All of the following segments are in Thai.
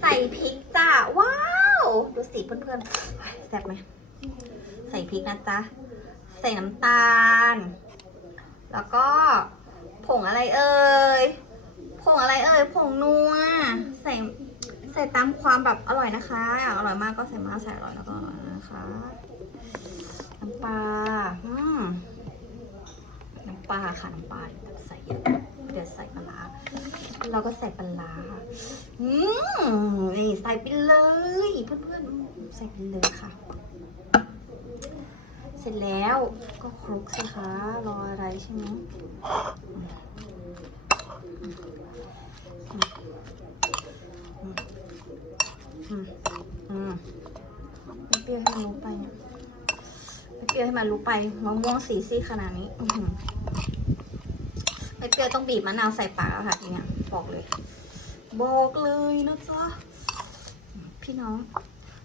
ใส่พริกจ้าว้าว ดูสิเพื่อนๆแซ่บไหมใส่พริกนะจ๊ะ ใส่น้ำตาล แล้วก็ผงอะไรเอ่ยผงอะไรเอ่ยผงนัวใส่ใส่ตามความแบบอร่อยนะคะอยากอร่อยมากก็ใส่มากใส่อร่อยแล้วก็นะคะน้ำปลาอืมน้ำปลาค่ะน้ำปลาใส่เยอะเดี๋ยวใส่ปลาร้า เราก็ใส่ปลาอืมนี่ใส่ไปเลย เพื่อนๆ ใส่ไปเลยค่ะ เสร็จแล้วก็คลุกสิคะ รออะไรใช่ไหมมอืมอืมไม่เปรี้ยวให้มันรู้ไปเนี่ยไม่เปรี้ยวให้มันรู้ไปมะม่วงสีซีขนาดนี้อื เปรี้ยวต้องบีบมะนาวใส่ปากแล้วค่ะทีเนี้ยบอกเลย บอกเลยนะจ๊ะพี่น้อง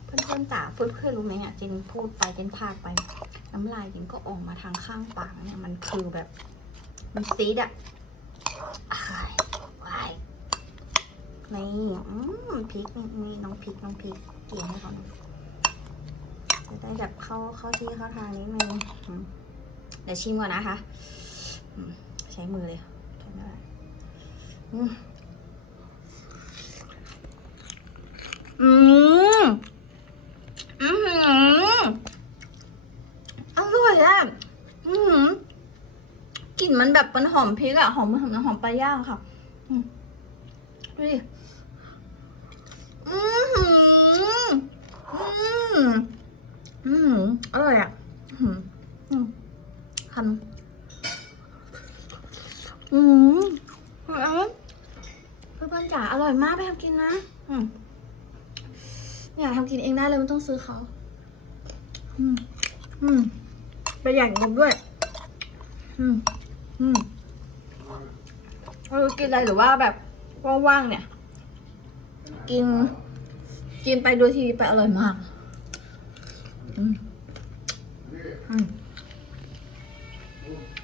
เพื่อนๆจ๋าเพื่อนๆรู้ไหมเนี่ยเจนพูดไปเจนพาดไป น้ำลายเจนก็ออกมาทางข้างปากเนี่ยมันคือแบบ มันซีดอะอ้ายวายนี่อืมพริกนี่น้องพริกน้องพริกเกี่ยวให้เขาหน่อยจะได้แบบเข้าเข้าที่เข้าทางนิดนึงอืมเดี๋ยวชิมก่อนนะคะ ใช้มือเลยใช้ได้อืมอืมอร่อยอะอืมกลิ่นมันแบบมันหอมพริกอะหอมหอมหอมปลาย่างค่ะอืมดูดิอือหืออืมอือหือร่อยอะอือหืออืมคัน อืมอร่อเพื่อนๆจ๋าอร่อยมากไปทำกินนะอืมอยากทำกินเองได้เลยไม่ต้องซื้อเขาอืมอืมประหยัดงบด้วย อืมอืมเรากินอะไรหรือว่าแบบว่างๆเนี่ย กิน กินไปดูทีวีไปอร่อยมาก อืมอืม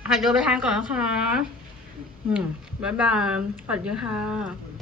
หาโยไปทานก่อนนะคะ อืมบ๊ายบายสวัสดีค่ะ